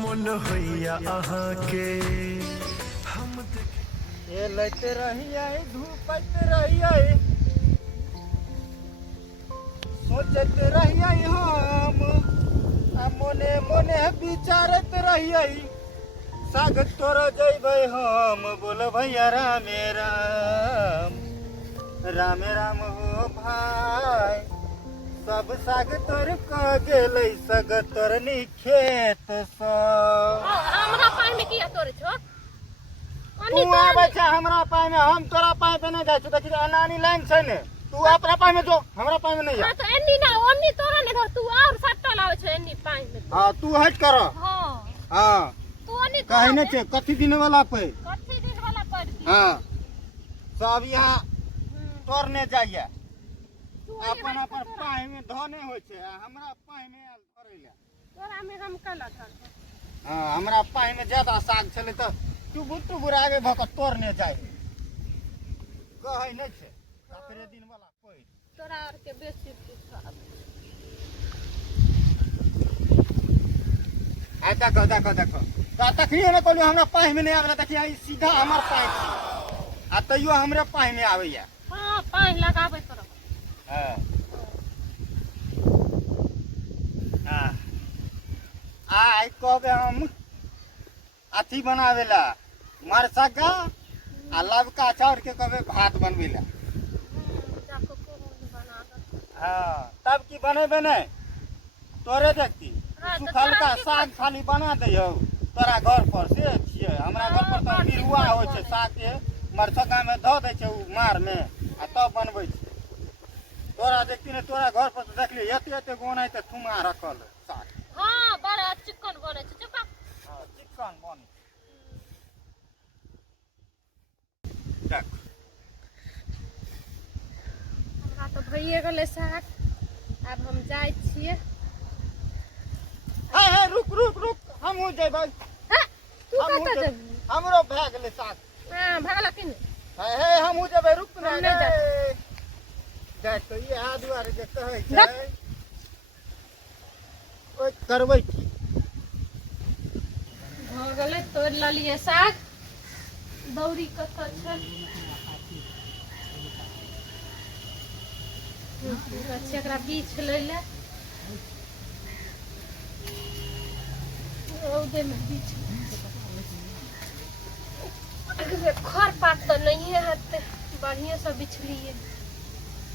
मन होइया अहाँ के हम ये लेते रही आई धूपते रही आई सोचते रही आई हम मोने मोने विचारत रही आई साग तोर जइबै हम बोल भैया रामे राम रामे राम हो भाई सब साग तोर क गेलै सग तोर नी खेत सब हमरा पाई में किया तोरे छो तू आबै छै हमरा पाई में हम तोरा पाई पे नहीं जाय छी देखि अनानी लाइन छै ने तू अपना पाई में जो हमरा पाई में नहीं जा हां तो एन्नी ना ओन्नी तोरा ने धर तू और सट्टा लावे छै एन्नी पाई में हां तू हट कर हां हां तू ओन्नी कहि ने छै कथि दिन वाला पे कथि दिन वाला पड़ दी हां सब यहाँ तोरने जाइए अपन अपन पाई में धने होय छै हमरा पाई में आल धरैला तोरा में हम कला धर हां हमरा पाई में ज्यादा साग छले त तू बुट्टू बुरागे भक तोरने जाय कहै नै छै सातरे दिन वाला पै तोरा और के बेसी पूछा आ देखो तखनी ने कहलियो हमरा पाई में नहीं आवेला देखिए सीधा हमर पाई आ तैयो हमरे पाई में आवेया हां पाई लगाबै तोरा हां आई कहबे हम अथी बनावेला मरसगा आ लवका चाउर के कहबे भात बनवेला जाको को बना दे हां तब की बनेबे नहीं तोरे देखती सुखलका साग खाली बना दियो तोरा घर पर से छिए हमरा घर पर त निरुआ होय छै साग के मरसगा में ध दै छै उ मार में आ तब बनबै छै तोरा देखती ने तोरा घर पर देखली एते गोना त थुमा रखल साग हां बड़ा चिकन बने छै चुपा हां चिकन बने देख हमरा तो भइए गेलै साग अब हम जाय छियै हे रुक हमहू जेबै हां तू हमहूँ कत जेबै। जेबी हमरो भए गेलै साग हां भगला कि नहीं हे हमहू जेबै रुक हम ना नहीं जाब। देख तो ये आ दुआरे जे कहै छै देख। ओइ करबै की हो गेलै तोड़ ललिए साग दौरी कत छै एकरा बीछ लै ले रौदे में बीछ खर पात तो नहीं है बढ़िया से बिछलिए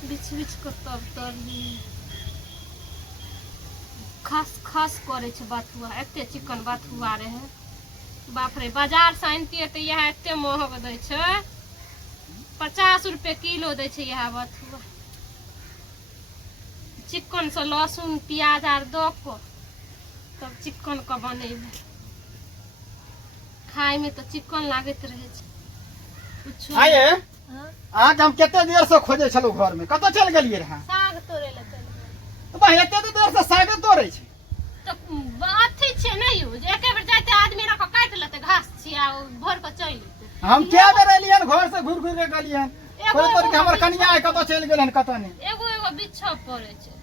बिछ कर तब तोड़लिए खास करे छै बथुआ एते चिकन बथुआ रहे बाप रे बाजार से आनतिए तो यह एते महग दै छै 50 रुपए किलो दै छै यह बथुआ चिकन से लहसुन प्याज आर दो को तब चिकन का बनेबे खाए में तो चिकन लागत रहे छै कुछ आये हां आज हम केते देर से खोजे छलौ घर में कत चल गेलियै रहा साग तोड़े ले चल भाई एते देर से साग तोड़ै छै तो अथी छै नहीं हो जे एके बेर जाते आदमी रख काट लेते घास छिया भर के चल लेते हम के बेर एलियन घर से घुर के गेलियन कोई तर के हमर कनिया आइ कत चल गेलन कत नहीं एगो बिच्छा पड़े छै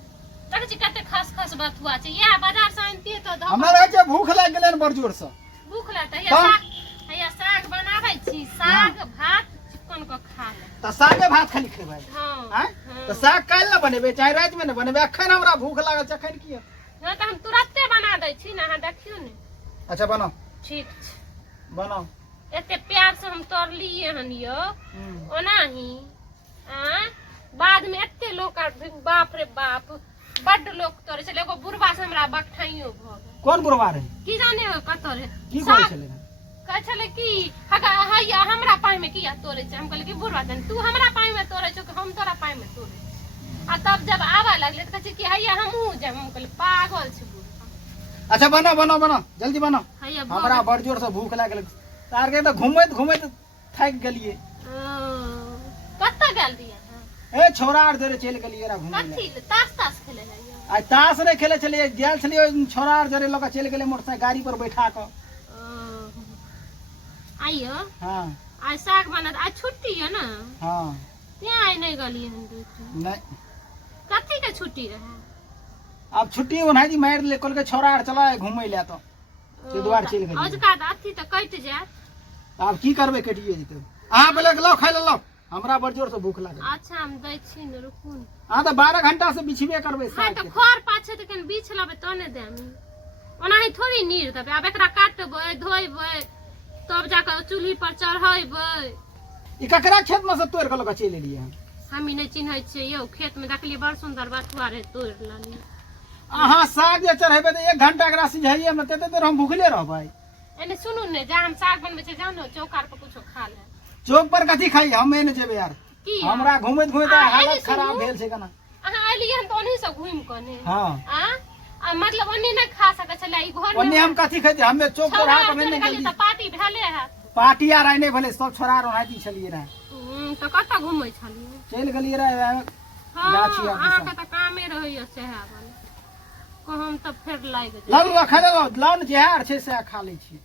देख छी कते खास बथुआ छै यह बाजार से आनती तो हमरा रहे छै भूख लाग गेलन बड़ जोर से भूख लगता है साग बनाबै छी साग भात चिकन को खा ले त सागे भात खाली खेबै हां हैं त साग काल न बनेबे चाहे रात में न बनेबे अखन हमरा भूख लागल छै अखन की हां तो हम तुरंते बना दै छी ना देखियो ने अच्छा बनाओ ठीक छै बनाओ एते प्यार से हम तोड़लिए हन यो ओनाही बाद में एते लोग बाप रे बाप बड़ लोग तोड़े छले एगो बुढ़वा से हमरा बकठाइयो भ गेल कौन बुढ़वा रहे की जाने हो कत रे की कहै छले कहे छले कि हैया हमरा पाई में किया तोड़े छै हम कहले कि बुढ़वा जान तू हमरा पाई में तोड़े छौ कि हम तोरा पाई में तोड़े आ तब जब आवा लगले त कहे कि हैया हमहू जाम हम कहले पागल छै बुढ़वा अच्छा बनाओ जल्दी बनाओ हैया हमरा बड़ जोर से भूख लागल तार के त घुमैत थक गेलिए कत गेल दिया ए छोरा आर जरे चल गेलिए रा घुमै कथी तास खेले है आ तास नहीं खेले छलिए गेल छलिए छोरा आर जरे लगा चल गेले मोटरसाइकिल गाड़ी पर बैठा क आइयो हां आज साग बनत आज छुट्टी है ना हां ते आई नहीं गली हम ड्यूटी नहीं कथी के छुट्टी रहे अब छुट्टी ओनाही जी मार ले कल के छोरा आर चला घुमै ले तो से द्वार चलि गेलियै अजका अथी तऽ कटि जायत आब की करबै कटिए जेतै अहाँ पहिले लाउ खाइ लए लाउ हमरा बड़ जोर से भूख लागल अच्छा हम दै छी ने रुकू ने अहाँ तऽ 12 घंटा से बिछबे करबै हां साग तऽ खर पाछे तऽ कनि बीछ लेबै तने देम ओनाही थोड़ी नीर देबै आब एकरा काटबै धोइबै तब जाके चूल्ही पर चढ़ेबै ई ककरा खेत में से तोड़ के लऽ के चलि एलियै हम नहि चिन्है छियै यौ खेत में देखलियै बड़ सुंदर बथुआ रहे तोड़ लेलियै अहाँ साग जे चढ़ेबै तऽ 1 घंटा एकरा सिझाइए में तते देर हम भूखले रहबै एने सुनू ने जा हम साग बनबै छै जानो चौकार पर कुछो खा ले चौक पर कथी खाई हम एने जेबै यार की हमरा घुमैत घुमैत आ, हालत एने खराब सुनू। भेल छै कना अहाँ एलियै हन तऽ ओनही से घुमि कऽ ने हां आ मतलब ओनही नहि खा सकै छलै ई घर ओन्ने हम कथी खैते हमे चौक पर हाथ में नहीं गेली गेली तऽ पार्टी भेले है पार्टी आर आइ नहीं भले सब छोड़ा रोहाती छलिए रहे तऽ कतऽ घुमै छलियै चल गेलिए रहे हाँ गाछी आर अहाँके तऽ कामे रहैया सेहा वाला कहम तऽ फेर लागि जाय लाउ लाउ खा लाउ लाउ ने जेहार छै से खा लै छी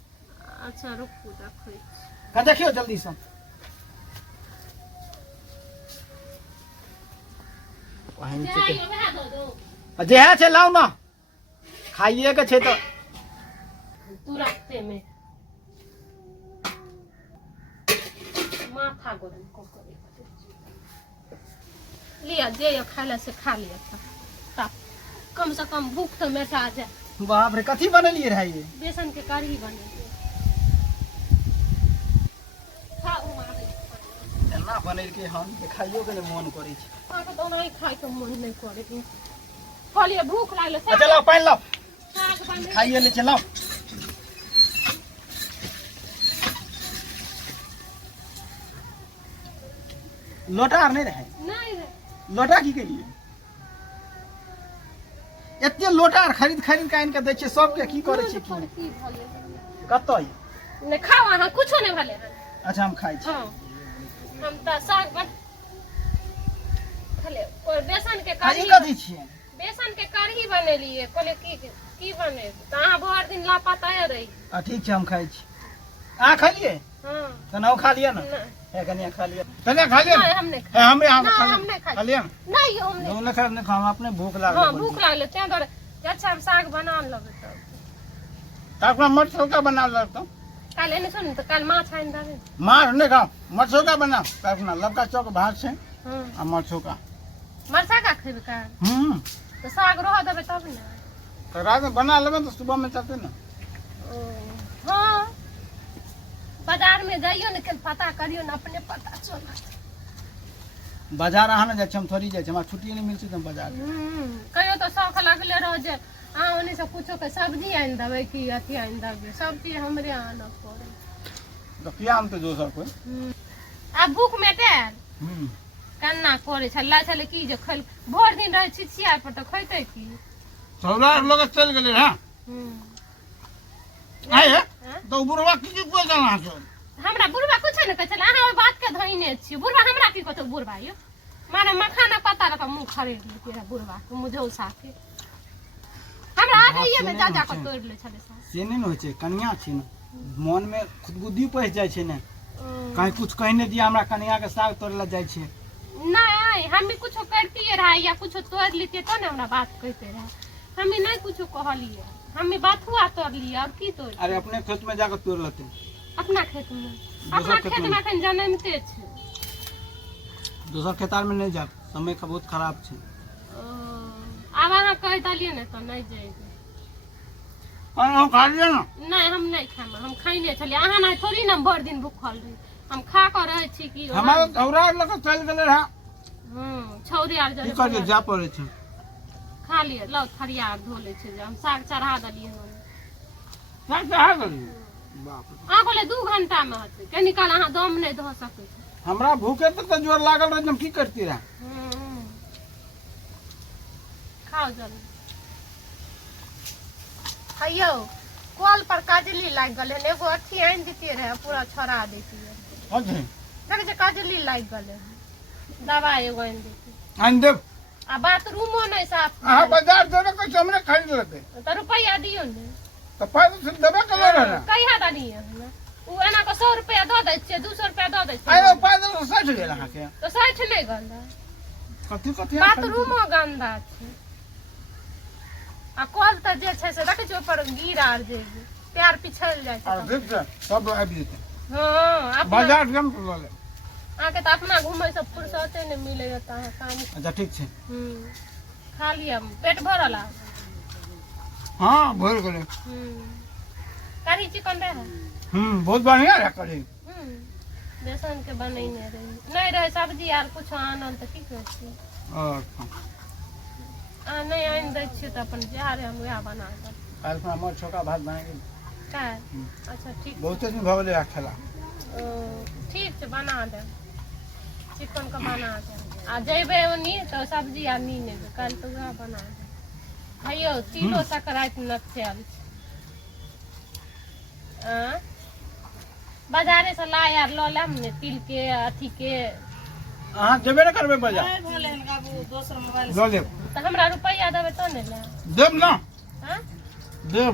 अच्छा रुकू देखै छी का देखियो जल्दी से वहीं जा से यो वएह दऽ दो जेहा छै लाउ ना खाइए के छै तो तुरंते में माथा गरम कऽ के लिया जे यो खाइला से खा लिया था कम से कम भूख तो मिटा जाए बाप रे कथी बनलिए रहे ये बेसन के कढ़ी बने खाओ मारे एना बनल के हम खाइयो के मन करै छै अहाँके तऽ ओनाही खाइके मन नहि करे कहलिए भूख लागल अच्छा लाओ पानी लाओ साग बने खाइए ले चलाओ लोटा आर नहीं रहे नहीं रे लोटा की केलिए एते लोटा आर खरीद खरीद के आनि के दै छियै सबके की करे छियै की की भले कतय ने खाओ अहाँ कुछो नहीं भले अच्छा हम खाइ छी हाँ हम तऽ साग बन खले और बेसन के ई कढ़ी कथी छियै बेसन के कढ़ी बनेलिए कहले की बने तऽ अहाँ भर दिन लापता रही ठीक छै हम खाइ छी अहाँ खाइए हाँ तनाव खा लिया ना नहीं है कनिया खा लिया कनिया खा लिया नहीं, हम नहीं है हमें हम नहीं, खा हम नहीं खाई। खा लिया नहीं हम नहीं दोनों खा नहीं खाओ अपने भूख लागल हाँ भूख लागल तें दुआरे अच्छा हम साग बना लेबै तब ताकि मट चौका बना लेता काल एने सुन तऽ काल माछ आनि देबै मार नहीं खाओ मट चौका बना ताकि लबका चौक भात से हाँ आ मट चौका मरचा का खेबै काल तऽ साग रह देबै तब ने तो रात में बना लेबे तो सुबह में चलते ना हाँ बाजार में जाइयो ने पता करियो ने अपने पता चलत बाजार अहाँ न जाइ छी हम थोड़ी जाइ छी हमरा छुट्टी नहीं मिलती हम बाजार कहियो तो शौक लगले रह जे अहाँ ओन्नी से कुछो के सब्जी आनि देबै कि अथी आनि देबै सब चीज हमरे आनऽ पड़ै तो किया हम तो दोसर कोई आब भूख मेटायल केना करे छल्ला छले की जे खैल भर दिन रहे छिछिया पर तऽ खैते की सौरा लोग चल गेले हां आए हैं? तो बुढ़वा की कोई जाना है हमरा बुढ़वा कुछ नहीं कहै छले अहाँ ओइ बात के धइने छी बुढ़वा हमरा की कहतो बुढ़वा यो माने मखाना पता रह मुंह खरीद लेते रहे बुढ़वा के मुझौसा के हमरा आगे में जा के तोड़ ले छले सा से नहीं होय छै कन्या छी न मन में खुदगुदी पस जाय छै ने कहीं कुछ कहने दिया हमरा कन्या के साग तोड़ला जाय छै नहीं हम भी कुछ करती रहे या कुछ तोड़ लेते तो ना हमरा बात कहते रहे हम नहीं कुछ कहलिए हम बात हुआ तोड़ लिया और की तोड़ अरे अपने खेत में जाकर तोड़ लेते अपना खेत में दोसर अपना खेत खेत में। में अखन जनमते छै दोसर खेतार में नहीं जा समय का बहुत खराब छै आब अहाँ कह दिलिए ने तो नहीं जाएगी और हम खा लिया ना नहीं हम नहीं खाम हम खाइने छलिए अहाँ नहीं थोड़ी ना भर दिन भूखल रही हम खा कर रहे छी कि हमारा औरा लग चल गेले रहा छौरी आर की जरे करिए जा पड़े छै खा लिए लो थरिया आर धो ले छै जे हम साग चढ़ा देलिए साग चढ़ा गेलिए बाप रे अहाँ बोले 2 घंटा में होते कनी काल अहाँ दम नहीं धो सकै छी हमरा भूखे तक जोर लागल रहे हम की करती रहा खाओ जल्दी हैयो कल पर काजली लाग गल है एगो अथी आनि देती रहे पूरा छोड़ा देती है अच्छा देख जे काजली लाग गल है दवाई एगो आनि देती आन देव आ बाथरूमो नहीं साफ अहाँ बाजार जेबे कैसे हमने खरीद लेते तो रुपया दियो ने तो पैसा से देबे कर रहे ना कहिया दनी है उ एना को 100 रुपया दऽ दै छियै 200 रुपया दऽ दै छियै आयो पैसा से 60 गेल अहाँ के तो 60 नहीं गंदा कथि कथि बाथरूमो गंदा छै आ कल तऽ जे छै से देखै छियै ऊपर गिर आर जे प्यार पिछड़ जाए छै और तब। ठीक छै सब आबि जेतै हाँ अपना बाजार जम लऽ ले आके तो अपना घूमे से फुर्सते नहीं मिले जाता है काम। अच्छा ठीक छै खा लिया पेट भरल है। हाँ भर गेलै करी चिकन रहे बहुत बढ़िया रहे करी बेसन के बनैने रहे नहीं रहे सब्जी आर कुछ आनल तो की कहै छी नहीं आनि दै छियै तो अपन जा रहे हम वएह बना देब काल्हि खुना हमर छोका भात बना गेल काय अच्छा ठीक बहुते दिन भऽ गेलै आ खेला ठीक छै बना देब चिकन के बना देब आ जेबै ओनी तो सब्जी आर नी नेबै काल्हि तो वएह बना देब भैयो तीनो सकराति न चल बाजारे से ला यार लऽ लेम ने तिल के अथी के अहाँ जेबे ने करबै बाजार लऽ लेब तो हमरा रुपया देबै तो ने ले देब ना हाँ देब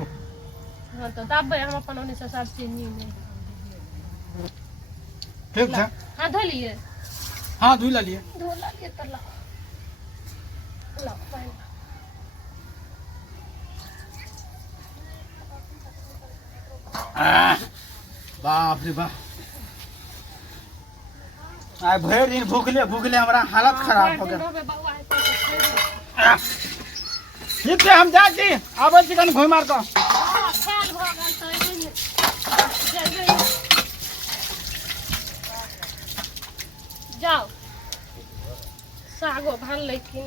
हाँ तो दबै हम अपन ओनी से सब चीज नी ने ठीक छै हाँ धो लिए हाँ धुइ लेलियै धो लिए तो ला ला पानि बाप रे बाप आइ भरि दिन भूखले भूखले हमरा हालत खराब भऽ गेल ठीक छै हम जाइ छी आबै छी कनि घुमि मार कऽ जाओ सागो भाल लै कि